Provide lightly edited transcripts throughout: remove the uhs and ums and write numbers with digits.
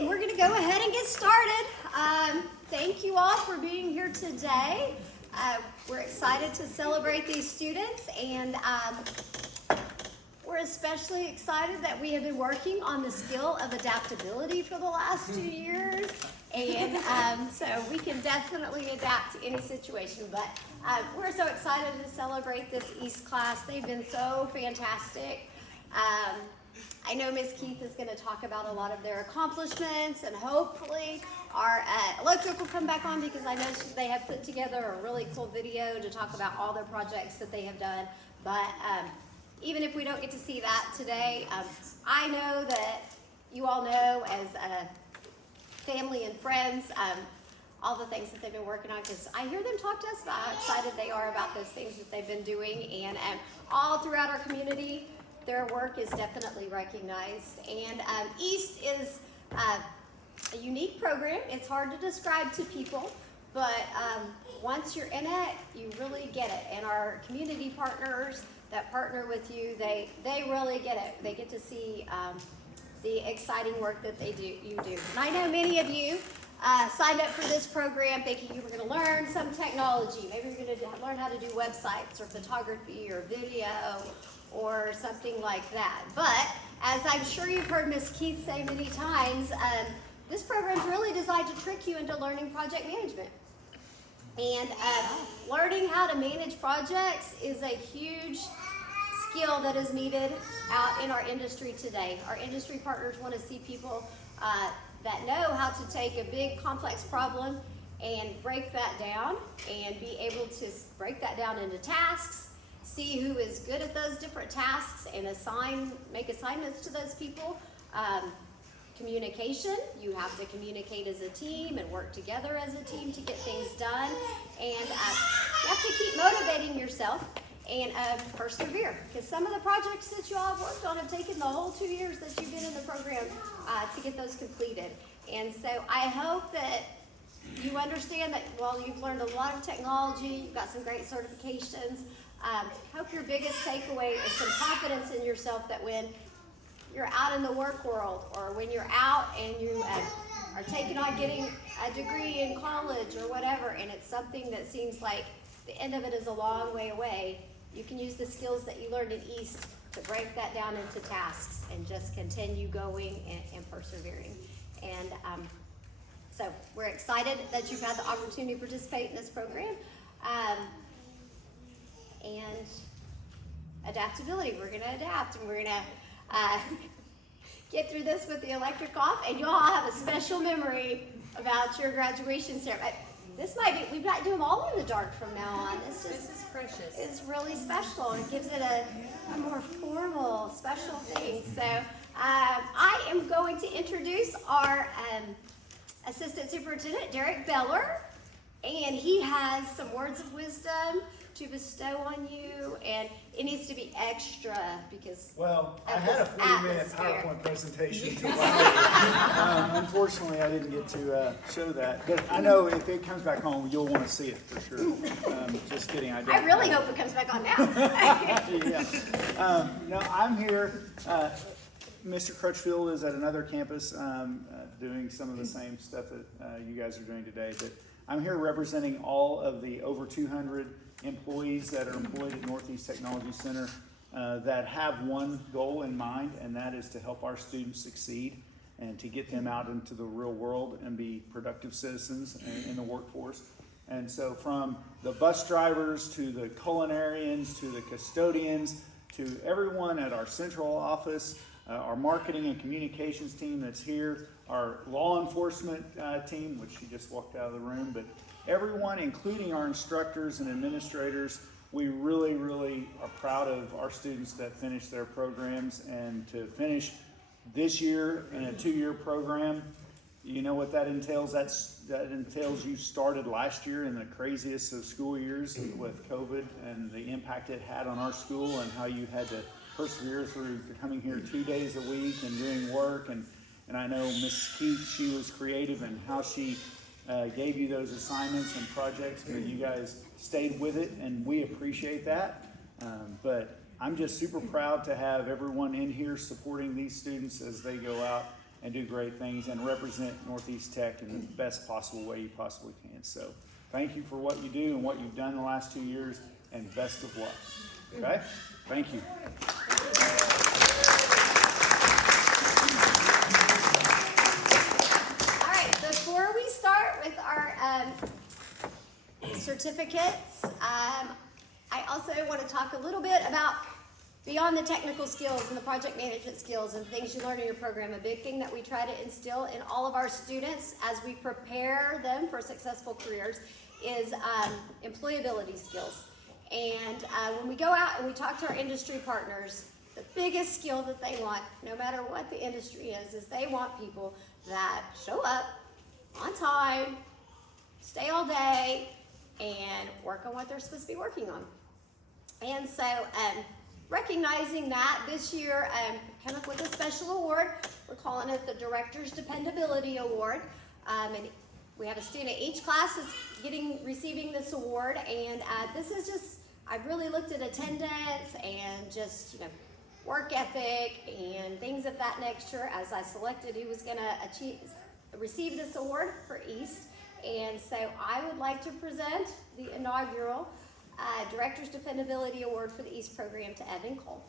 Okay, we're going to go ahead and get started. Thank you all for being here today. We're excited to celebrate these students, and we're especially excited that we have been working on the skill of adaptability for the last 2 years, and so we can definitely adapt to any situation. But we're so excited to celebrate this East class. They've been so fantastic. I know Ms. Keith is going to talk about a lot of their accomplishments, and hopefully our electric will come back on, because I know they have put together a really cool video to talk about all their projects that they have done. But even if we don't get to see that today, I know that you all know as family and friends all the things that they've been working on, because I hear them talk to us about how excited they are about those things that they've been doing, and all throughout our community their work is definitely recognized. And East is a unique program. It's hard to describe to people, but once you're in it, you really get it. And our community partners that partner with you, they really get it. They get to see the exciting work that you do. And I know many of you signed up for this program thinking you were going to learn some technology. Maybe you're going to learn how to do websites or photography or video or something like that. But as I'm sure you've heard Ms. Keith say many times, this program is really designed to trick you into learning project management. And learning how to manage projects is a huge skill that is needed out in our industry today. Our industry partners want to see people that know how to take a big complex problem and break that down, and be able to break that down into tasks, see who is good at those different tasks, and make assignments to those people. Communication, you have to communicate as a team and work together as a team to get things done, and you have to keep motivating yourself and persevere, because some of the projects that you all have worked on have taken the whole 2 years that you've been in the program to get those completed. And so I hope that you understand that while you've learned a lot of technology, you've got some great certifications, hope your biggest takeaway is some confidence in yourself, that when you're out in the work world, or when you're out and you are taking on getting a degree in college or whatever, and it's something that seems like the end of it is a long way away, you can use the skills that you learned in East to break that down into tasks and just continue going and persevering. And so we're excited that you've had the opportunity to participate in this program. And adaptability, we're going to adapt, and we're going to get through this with the electric off, and you all have a special memory about your graduation ceremony. This might be, we might do them all in the dark from now on. This is precious. It's really special. It gives it a more formal, special thing. So I am going to introduce our Assistant Superintendent, Derek Beller, and he has some words of wisdom to bestow on you, and it needs to be extra because I had a 40-minute PowerPoint presentation to watch. Unfortunately, I didn't get to show that, but I know if it comes back on, you'll want to see it for sure. Just kidding. I really hope it comes back on now. Yeah. No, I'm here. Mr. Crutchfield is at another campus doing some of the same stuff that you guys are doing today, but I'm here representing all of the over 200 employees that are employed at Northeast Technology Center that have one goal in mind, and that is to help our students succeed and to get them out into the real world and be productive citizens in the workforce. And so from the bus drivers to the culinarians to the custodians to everyone at our central office, our marketing and communications team that's here, our law enforcement team, which she just walked out of the room, but everyone, including our instructors and administrators, we really, really are proud of our students that finish their programs, and to finish this year in a 2-year program, you know what that entails? That entails you started last year in the craziest of school years with COVID and the impact it had on our school, and how you had to persevere through coming here 2 days a week and doing work. And I know Miss Keith, she was creative in how she gave you those assignments and projects, but you guys stayed with it, and we appreciate that. But I'm just super proud to have everyone in here supporting these students as they go out and do great things and represent Northeast Tech in the best possible way you possibly can. So thank you for what you do and what you've done the last 2 years, and best of luck. Okay? Thank you. All right, before we start with our certificates, I also want to talk a little bit about beyond the technical skills and the project management skills and things you learn in your program. A big thing that we try to instill in all of our students as we prepare them for successful careers is employability skills. And when we go out and we talk to our industry partners, the biggest skill that they want, no matter what the industry is they want people that show up on time, stay all day, and work on what they're supposed to be working on. And so recognizing that, this year came up with a special award. We're calling it the Director's Dependability Award. And we have a student, each class is receiving this award, and this is just, I've really looked at attendance and just, work ethic and things of that nature as I selected who was gonna receive this award for East. And so I would like to present the inaugural Director's Dependability Award for the East program to Evan Cole.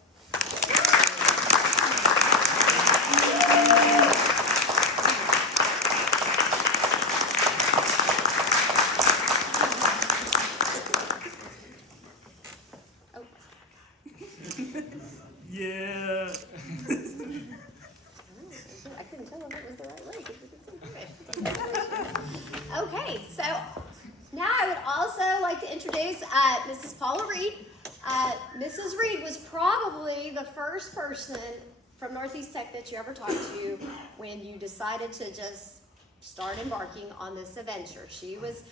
Yeah. I couldn't tell if it was the right way because we could see it. Okay, so now I would also like to introduce Mrs. Paula Reed. Mrs. Reed was probably the first person from Northeast Tech that you ever talked to when you decided to just start embarking on this adventure. She was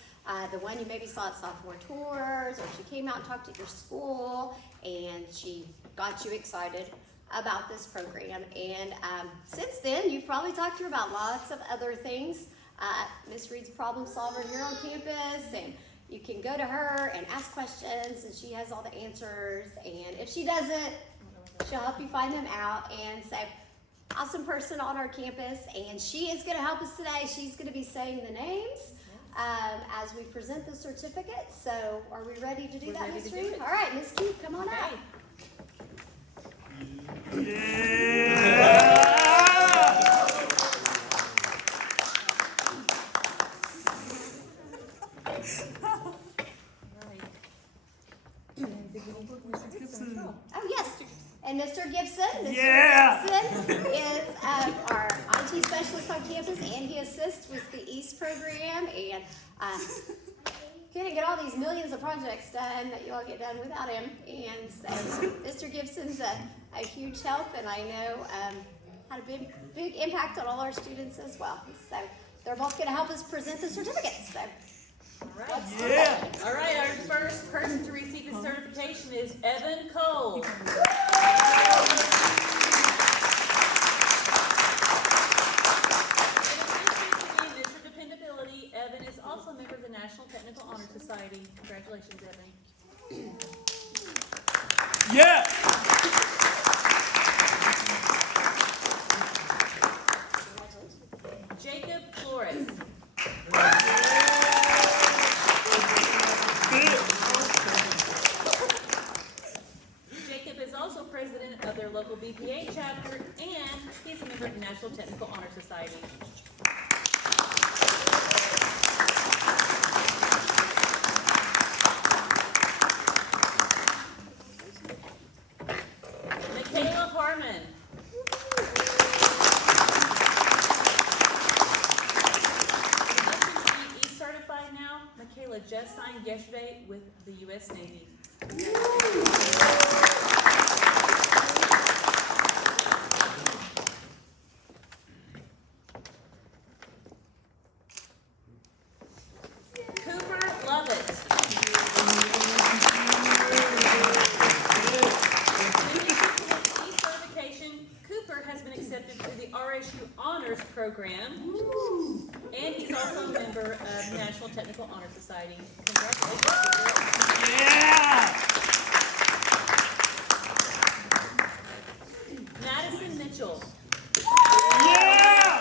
the one you maybe saw at sophomore tours, or she came out and talked at your school, and she got you excited about this program. And since then, you've probably talked to her about lots of other things. Miss Reed's problem solver here on campus, and you can go to her and ask questions, and she has all the answers. And if she doesn't, she'll help you find them out. And so, awesome person on our campus, and she is going to help us today. She's going to be saying the names as we present the certificates. So, are we ready to do that, Miss Reed? All right, Miss Keith, come on out. Yeah. Oh, yes. And Mr. Gibson. Mr. Yeah. Gibson is our IT specialist on campus, and he assists with the East program. And couldn't get all these millions of projects done that you all get done without him. And so Mr. Gibson's a huge help, and I know had a big impact on all our students as well. So they're both going to help us present the certificates. So. All right. Yeah. All right, our first person to receive his certification is Evan Cole. In addition to being Mr. Dependability, Evan is also a member of the National Technical Honor Society. Congratulations, Evan. Yeah. Jacob Flores. Jacob is also president of their local BPA chapter, and he's a member of the National Technical Honor Society. Michaela Harmon. East certified now. Michaela just signed yesterday with the U.S. Navy. Cooper Lovett. Certification. Cooper has been accepted to the RSU Honors Program, and he's also a member of the National Technical Honor Society. Congratulations, Cooper. Yeah. Madison Mitchell. Yeah.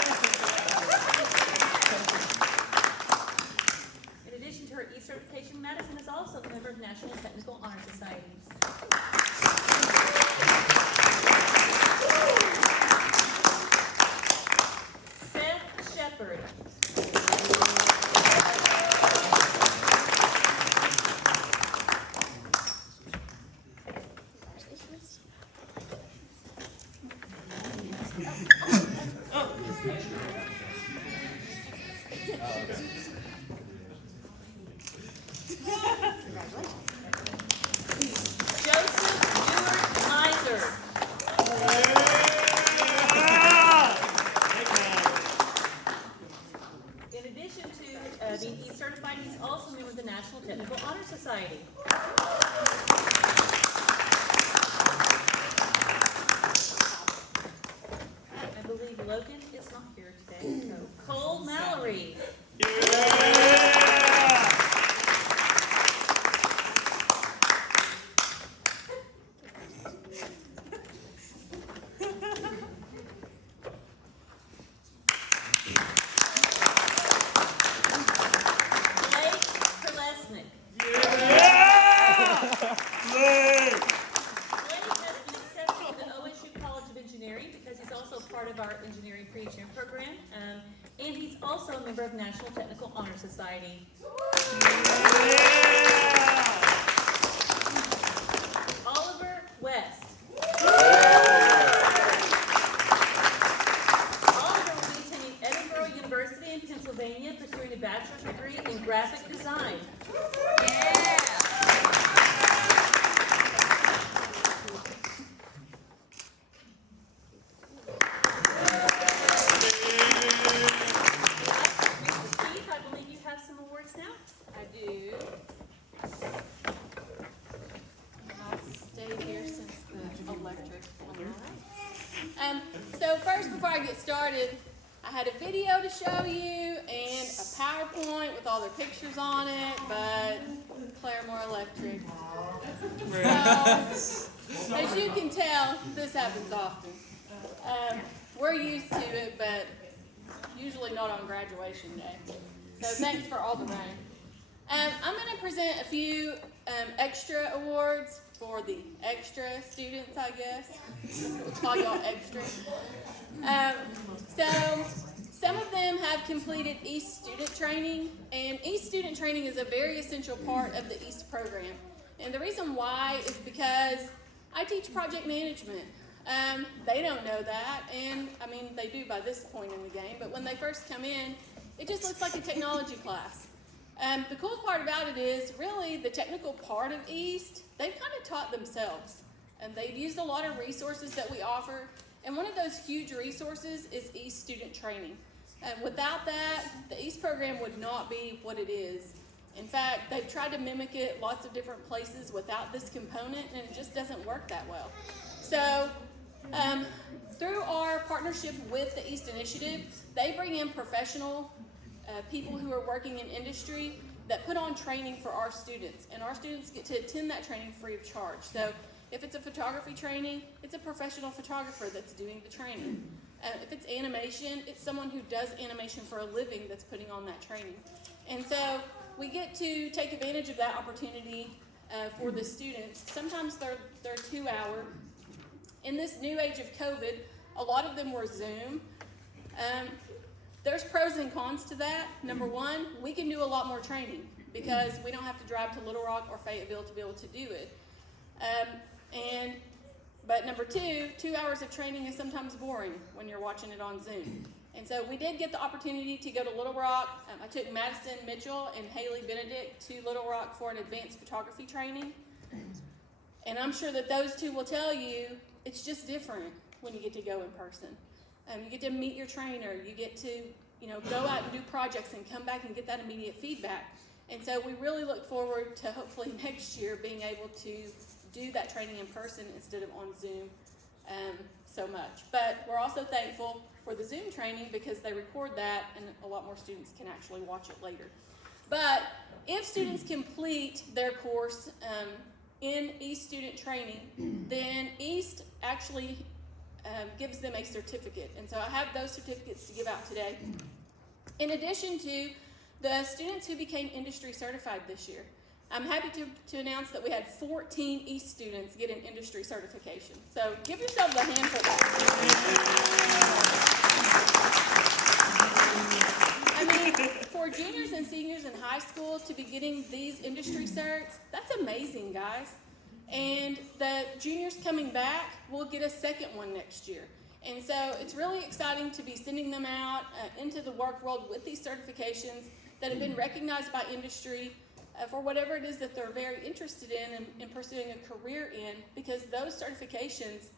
Logan is not here today, so Cole Mallory. Engineering pre-engineering program, and he's also a member of National Technical Honor Society. Oliver West. Oliver will be attending Edinburgh University in Pennsylvania, pursuing a bachelor's degree in graphic design. So first, before I get started, I had a video to show you and a PowerPoint with all their pictures on it, but Claremore Electric. So, as you can tell, this happens often. We're used to it, but usually not on graduation day. So thanks for all the rain. I'm going to present a few extra awards for the extra students, I guess. We'll call y'all extra. So some of them have completed EAST student training, and EAST student training is a very essential part of the EAST program. And the reason why is because I teach project management. They don't know that, and I mean they do by this point in the game, but when they first come in, it just looks like a technology class. The cool part about it is really the technical part of EAST, they've kind of taught themselves. And they've used a lot of resources that we offer. And one of those huge resources is EAST student training. And without that, the EAST program would not be what it is. In fact, they've tried to mimic it lots of different places without this component, and it just doesn't work that well. So through our partnership with the EAST Initiative, they bring in professional people who are working in industry that put on training for our students, and our students get to attend that training free of charge. So if it's a photography training, it's a professional photographer that's doing the training. If it's animation, it's someone who does animation for a living that's putting on that training. And so we get to take advantage of that opportunity for the students. Sometimes they're 2 hour. In this new age of COVID, a lot of them were Zoom. There's pros and cons to that. Number one, we can do a lot more training because we don't have to drive to Little Rock or Fayetteville to be able to do it. But number two, 2 hours of training is sometimes boring when you're watching it on Zoom. And so we did get the opportunity to go to Little Rock. I took Madison Mitchell and Haley Benedict to Little Rock for an advanced photography training. And I'm sure that those two will tell you it's just different when you get to go in person. You get to meet your trainer. You get to, go out and do projects and come back and get that immediate feedback. And so we really look forward to hopefully next year being able to do that training in person instead of on Zoom so much. But we're also thankful for the Zoom training because they record that and a lot more students can actually watch it later. But if students complete their course in EAST student training, then EAST actually gives them a certificate. And so I have those certificates to give out today. In addition to the students who became industry certified this year, I'm happy to announce that we had 14 EAST students get an industry certification. So give yourselves a hand for that. I mean, for juniors and seniors in high school to be getting these industry certs, that's amazing, guys. And the juniors coming back will get a second one next year. And so it's really exciting to be sending them out into the work world with these certifications that have been recognized by industry for whatever it is that they're very interested in pursuing a career in, because those certifications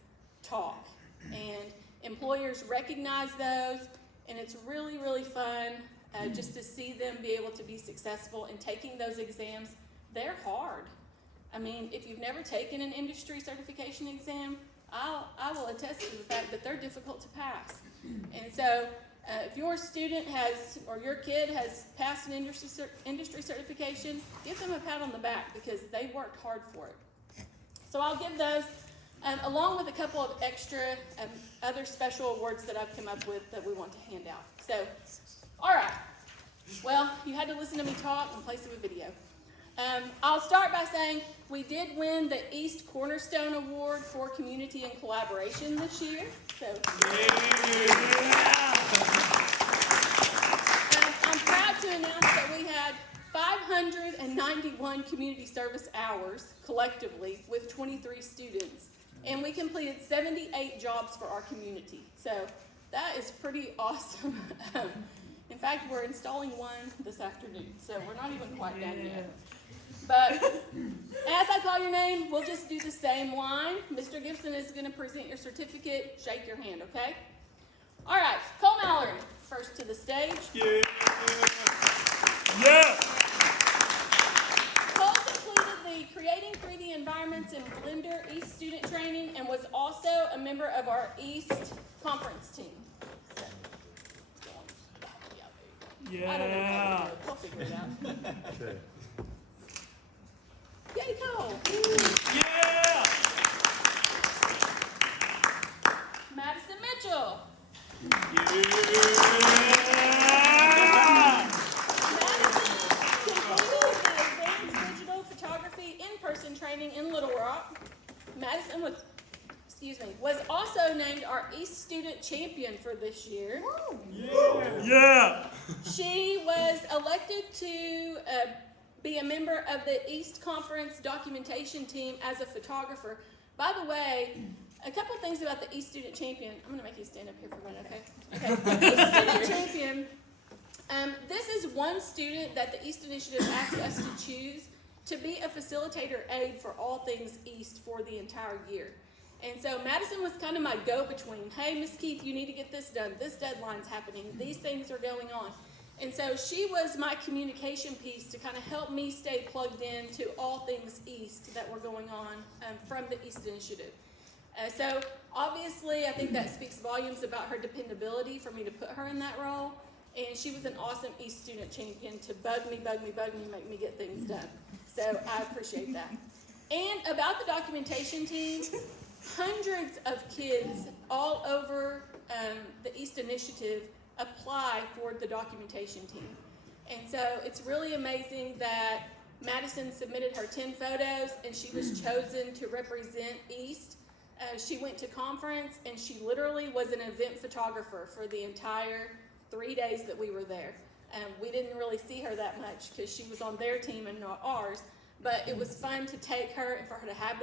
talk. And employers recognize those, and it's really, really fun just to see them be able to be successful in taking those exams. They're hard. I mean, if you've never taken an industry certification exam, I will attest to the fact that they're difficult to pass. And If your student has, or your kid has passed an industry certification, give them a pat on the back because they worked hard for it. So I'll give those, along with a couple of extra other special awards that I've come up with that we want to hand out. So, all right. Well, you had to listen to me talk in place of a video. I'll start by saying we did win the East Cornerstone Award for Community and Collaboration this year. So, I'm proud to announce that we had 591 community service hours collectively with 23 students, and we completed 78 jobs for our community. So that is pretty awesome. In fact, we're installing one this afternoon, so we're not even quite done yet. But as I call your name, we'll just do the same line. Mr. Gibson is going to present your certificate. Shake your hand, okay? All right, Cole Mallory, first to the stage. Yeah. Yeah. Cole completed the Creating 3D Environments in Blender East student training and was also a member of our East conference team. So, I don't know how to do it. We'll figure it out. Yay, Cole! Yeah. Madison Mitchell. Yeah. Madison completed the Advanced Digital Photography in-person training in Little Rock. Madison was also named our East Student Champion for this year. Yeah. She was elected to be a member of the East Conference documentation team as a photographer. By the way, a couple things about the East Student Champion. I'm going to make you stand up here for a minute, okay? Okay. East Student Champion. This is one student that the East Initiative asked us to choose to be a facilitator aide for all things East for the entire year. And so Madison was kind of my go-between. Hey, Miss Keith, you need to get this done. This deadline's happening. These things are going on. And so she was my communication piece to kind of help me stay plugged in to all things East that were going on from the East Initiative. So obviously, I think that speaks volumes about her dependability for me to put her in that role. And she was an awesome East Student Champion to bug me, make me get things done. So I appreciate that. And about the documentation team, hundreds of kids all over the East Initiative apply for the documentation team. And so it's really amazing that Madison submitted her 10 photos and she was chosen to represent East. She went to conference and she literally was an event photographer for the entire 3 days that we were there. We didn't really see her that much because she was on their team and not ours, but it was fun to take her and for her to have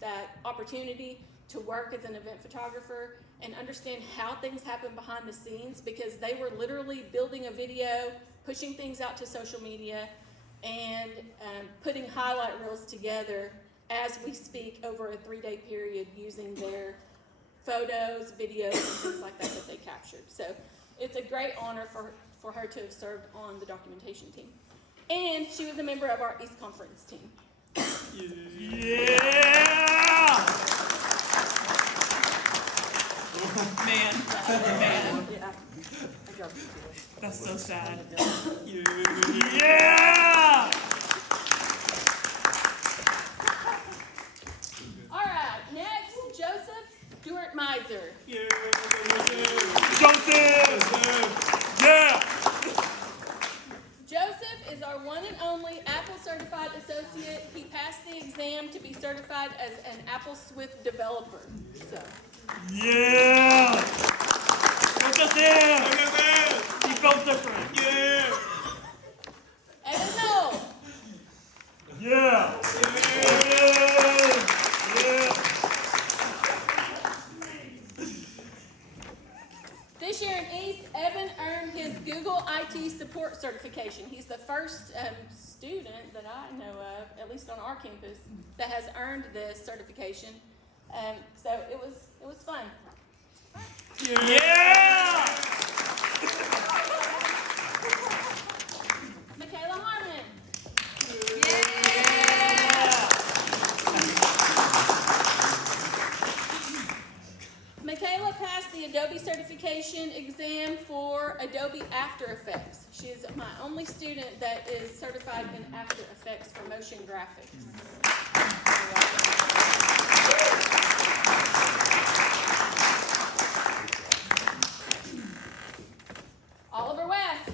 that opportunity to work as an event photographer and understand how things happen behind the scenes, because they were literally building a video, pushing things out to social media, and putting highlight reels together as we speak over a 3-day period using their photos, videos, and things like that that they captured. So it's a great honor for her to have served on the documentation team. And she was a member of our East Conference team. Yeah. Man. Yeah. That's so sad. Yeah. All right, next, Stuart Meiser. Joseph. Yeah. Joseph is our one and only Apple Certified Associate. He passed the exam to be certified as an Apple Swift developer. So. Yeah. Joseph. He felt different. Yeah. Evan Knoll. Yeah. Yeah. This year in East, Evan earned his Google IT support certification. He's the first student that I know of, at least on our campus, that has earned this certification. So it was fun. Yeah. Michaela Harmon. Michaela passed the Adobe certification exam for Adobe After Effects. She is my only student that is certified in After Effects for motion graphics. Oliver West.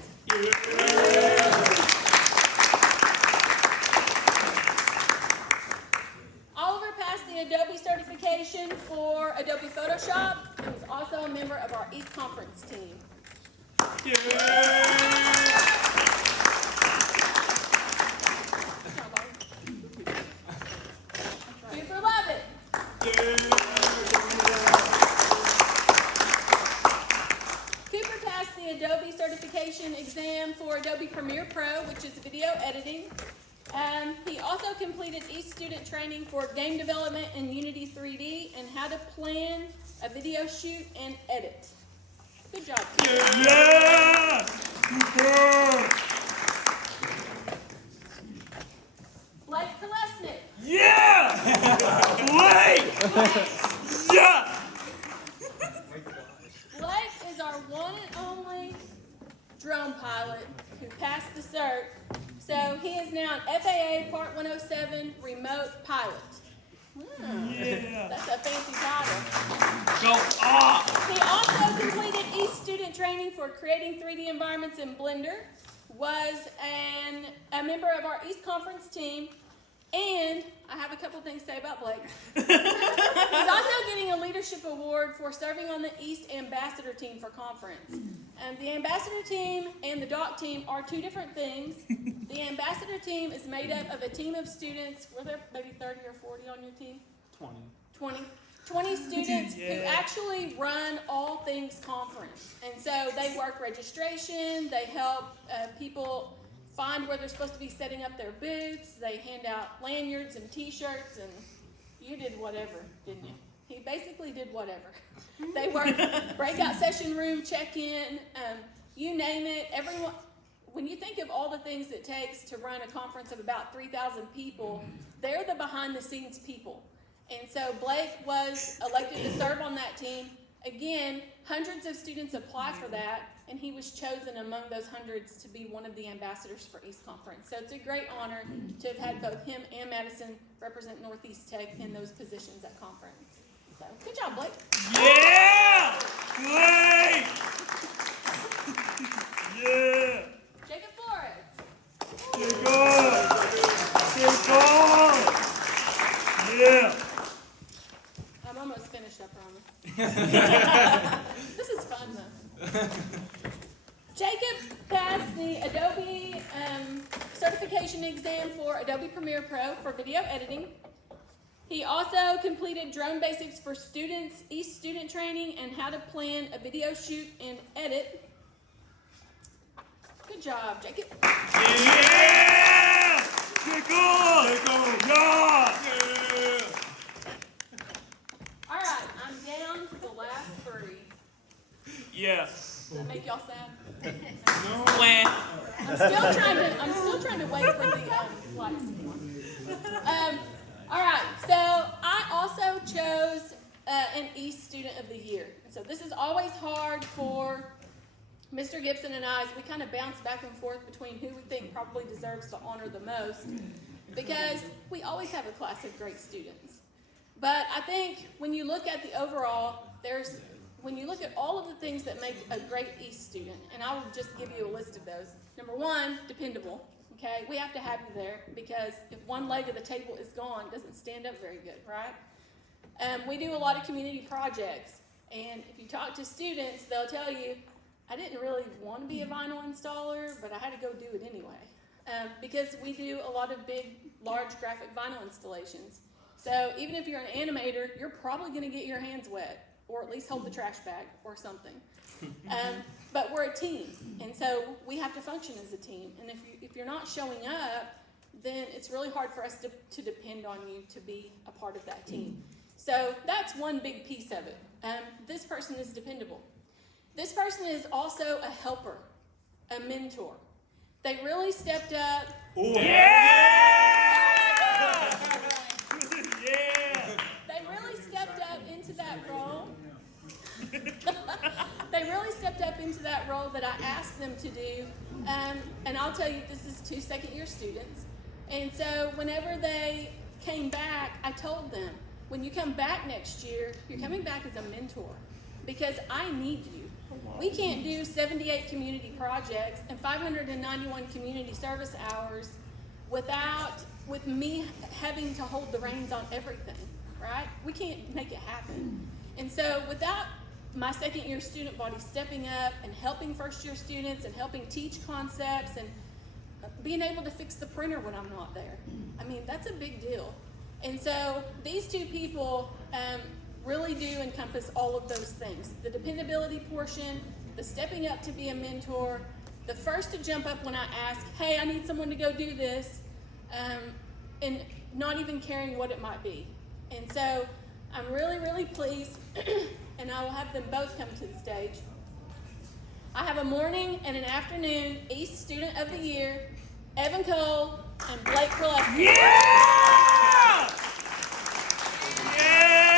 Oliver passed the Adobe certification for Adobe Photoshop and was also a member of our East Conference team. Cooper Lovett. Cooper passed the Adobe certification exam for Adobe Premiere Pro, which is video editing. He also completed East student training for game development in Unity 3D and how to plan a video shoot and edit. Good job, Cooper. Yeah! Super! Blake Kolesnik. Yeah! Blake! Yeah! Blake is our one and only drone pilot who passed the cert. So he is now an FAA Part 107 remote pilot. Yeah! That's a fancy title. Go off! He also completed East student training for creating 3D environments in Blender, was a member of our East Conference team, and I have a couple things to say about Blake. He's also getting a leadership award for serving on the East Ambassador team for conference. The Ambassador team and the DOC team are two different things. The Ambassador team is made up of a team of students. Were there maybe 30 or 40 on your team? 20 students who actually run all things conference. And so they work registration, they help people find where they're supposed to be setting up their booths, they hand out lanyards and t-shirts, and you did whatever, didn't you? He basically did whatever. They work breakout session room, check-in, you name it. Everyone, when you think of all the things it takes to run a conference of about 3,000 people, they're the behind-the-scenes people. And so Blake was elected to serve on that team. Again, hundreds of students apply for that, and he was chosen among those hundreds to be one of the ambassadors for East Conference. So it's a great honor to have had both him and Madison represent Northeast Tech in those positions at conference. So good job, Blake. Yeah! Blake! Yeah! Jacob Flores. Good God! Good God! Yeah! I'm almost finished, I promise. This is fun, though. Jacob passed the Adobe certification exam for Adobe Premiere Pro for video editing. He also completed drone basics for students, East student training, and how to plan a video shoot and edit. Good job, Jacob. Yeah! Good God! Good God! Yeah! All right, I'm down to the last three. Yeah. Does that make y'all sad? Wah. I'm still trying to wait for the lights to come on. All right, so I also chose an East Student of the Year. And so this is always hard for Mr. Gibson and I, as we kind of bounce back and forth between who we think probably deserves the honor the most, because we always have a class of great students. But I think when you look at the overall, when you look at all of the things that make a great East student, and I will just give you a list of those. Number one, dependable. Okay, we have to have you there because if one leg of the table is gone, it doesn't stand up very good, right? We do a lot of community projects, and if you talk to students, they'll tell you, I didn't really want to be a vinyl installer, but I had to go do it anyway. Because we do a lot of big, large graphic vinyl installations. So even if you're an animator, you're probably going to get your hands wet, or at least hold the trash bag or something. But we're a team, and so we have to function as a team. And if you're not showing up, then it's really hard for us to depend on you to be a part of that team. So that's one big piece of it. This person is dependable. This person is also a helper, a mentor. They really stepped up. Ooh. Yeah! Yeah! They really stepped up into that role. They really stepped up into that role that I asked them to do. And I'll tell you, this is 2 second-year students. And so whenever they came back, I told them, when you come back next year, you're coming back as a mentor because I need you. We can't do 78 community projects and 591 community service hours with me having to hold the reins on everything, right? We can't make it happen. And so without my second-year student body stepping up and helping first-year students and helping teach concepts and being able to fix the printer when I'm not there, I mean, that's a big deal. And so these two people really do encompass all of those things. The dependability portion, the stepping up to be a mentor, the first to jump up when I ask, hey, I need someone to go do this, and not even caring what it might be. And so I'm really, really pleased, and I will have them both come to the stage. I have a morning and an afternoon East Student of the Year, Evan Cole and Blake Gillespie. Yeah! Yeah!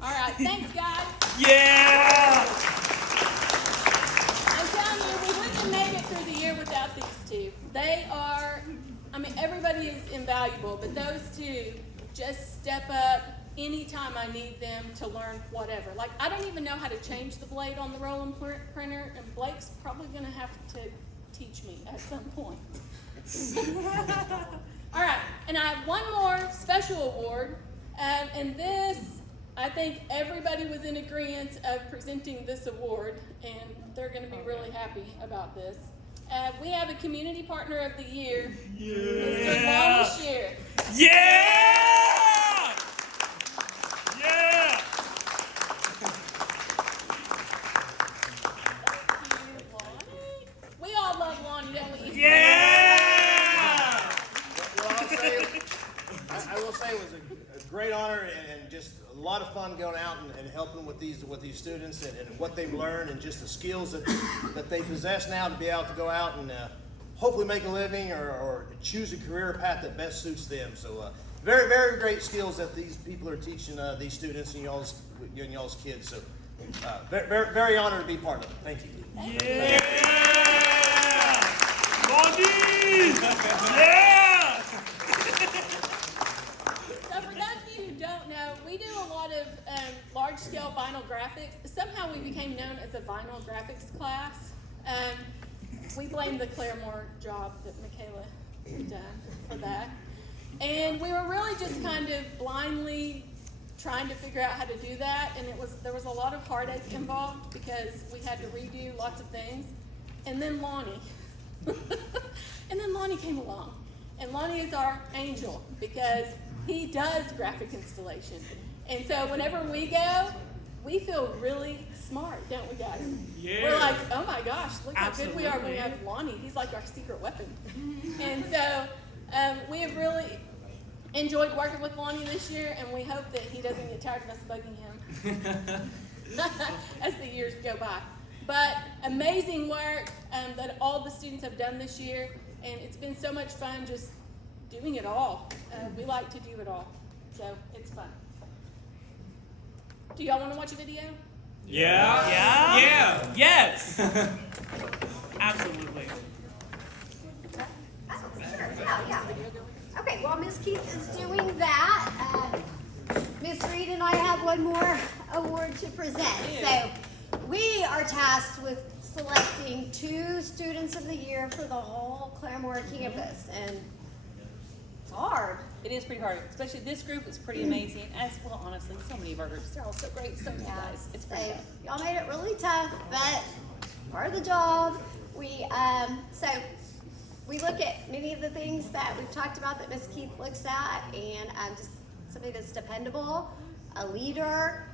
All right, thanks, guys. Yeah! I'm telling you, we wouldn't have made it through the year without these two. They are, I mean, everybody is invaluable, but those two just step up anytime I need them to learn whatever. Like, I don't even know how to change the blade on the rolling printer, and Blake's probably going to have to teach me at some point. All right, and I have one more special award, and this, I think everybody was in agreement of presenting this award, and they're going to be really happy about this. We have a Community Partner of the Year, Mr. Lonnie Shear. Yeah! Yeah! Thank you, Lonnie. We all love Lonnie, don't we? Yeah! Well, I will say it was a great honor and just a lot of fun going out and helping with these students and what they've learned and just the skills that they possess now to be able to go out and hopefully make a living or choose a career path that best suits them. So very, very great skills that these people are teaching these students and y'all's kids. So very, very, very honored to be part of it. Thank you. Yeah! Bonnie! Yeah! So for those of you who don't know, we do a lot of large-scale vinyl graphics. Somehow we became known as a vinyl graphics class. We blame the Claremore job that Michaela done for that. And we were really just kind of blindly trying to figure out how to do that, and there was a lot of heartache involved because we had to redo lots of things. And then Lonnie. And then Lonnie came along. And Lonnie is our angel because he does graphic installation. And so whenever we go, we feel really smart, don't we, guys? Yeah. We're like, oh my gosh, look how good we are when we Absolutely. have Lonnie. He's like our secret weapon. And so we have really enjoyed working with Lonnie this year, and we hope that he doesn't get tired of us bugging him as the years go by. But amazing work that all the students have done this year, and it's been so much fun just doing it all. We like to do it all, so it's fun. Do y'all want to watch a video? Yeah? Yeah? Yeah! Yes! Absolutely. Oh, sure, yeah. Okay, while Miss Keith is doing that, Miss Reed and I have one more award to present. So we are tasked with selecting 2 Students of the Year for the whole Claremore campus, and it's hard. It is pretty hard, especially this group is pretty amazing, as well, honestly, so many of our groups, they're all so great, so many guys, it's pretty So tough. y'all made it really tough, but part of the job. So we look at many of the things that we've talked about that Miss Keith looks at, and just somebody that's dependable, a leader,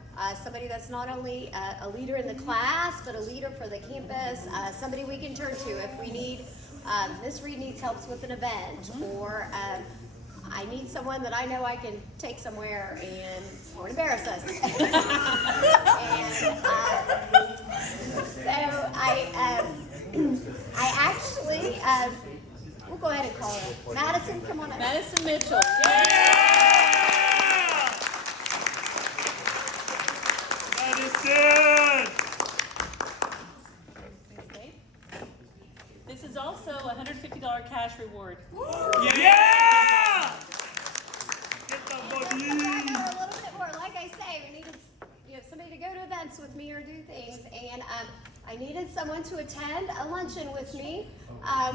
somebody that's not only a leader in the class, but a leader for the campus, somebody we can turn to if we need, Miss Reed needs help with an event, or I need someone that I know I can take somewhere and won't embarrass us. We'll go ahead and call her. Madison, come on up. Madison Mitchell. Madison! Okay. This is also a $150 cash reward. Yeah! Get the A money! little bit more. Like I say, we needed somebody to go to events with me or do things, and I needed someone to attend a luncheon with me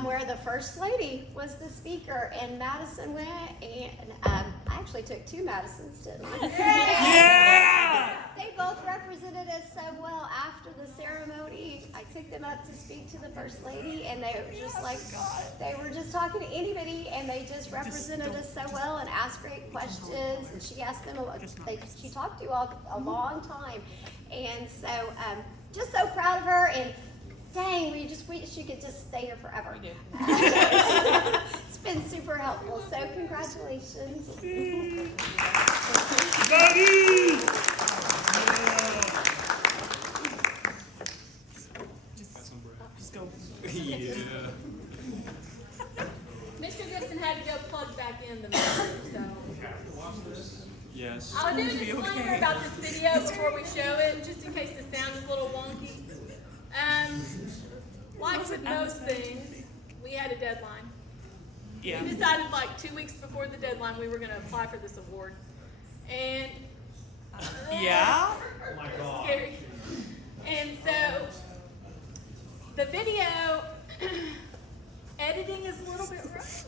where the First Lady was the speaker, and Madison went, and I actually took two Madisons, didn't I? Yeah! They both represented us so well. After the ceremony, I took them up to speak to the First Lady, and they were just like, they were just talking to anybody, and they just represented us so well and asked great questions. And she asked them, she talked to you all a long time, and so just so proud of her. And dang, we just wish she could just stay here forever. We do. It's been super helpful. So congratulations. Buddy! Just go. Yeah. Mr. Gibson had to go plug back in the message, so. Yes. I'll do a disclaimer about this video before we show it, just in case the sound is a little wonky. Like with most things, we had a deadline. Yeah. We decided like 2 weeks before the deadline we were going to apply for this award. And Yeah? scary. And so the video editing is a little bit rough.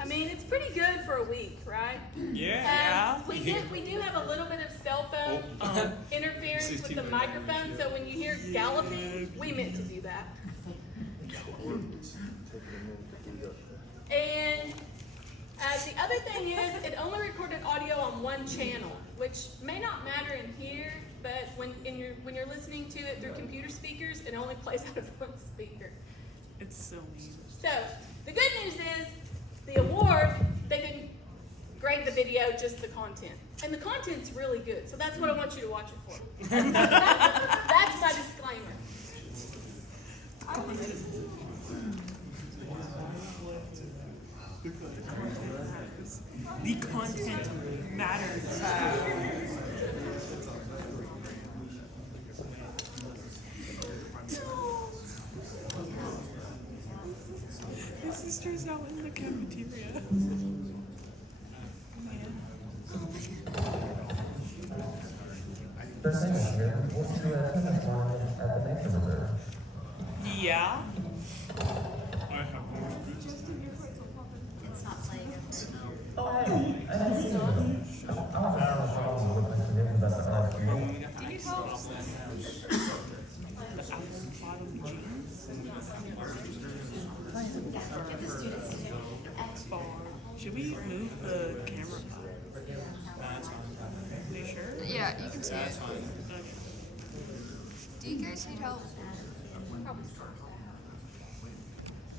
I mean, it's pretty good for a week, right? Yeah. We do have a little bit of cell phone interference with the microphone, so when you hear galloping, we meant to do that. And the other thing is, it only recorded audio on one channel, which may not matter in here, but when you're listening to it through computer speakers, it only plays out of one speaker. It's so mean. So the good news is, the award, they didn't grade the video, just the content. And the content's really good, so that's what I want you to watch it for. That's my disclaimer. The content matters. My sister's out in the cafeteria. Yeah. It's not playing. Get the students to do it. Should we move the camera up? Are you sure? Yeah, you can see it. Okay. Do you guys need help? Probably.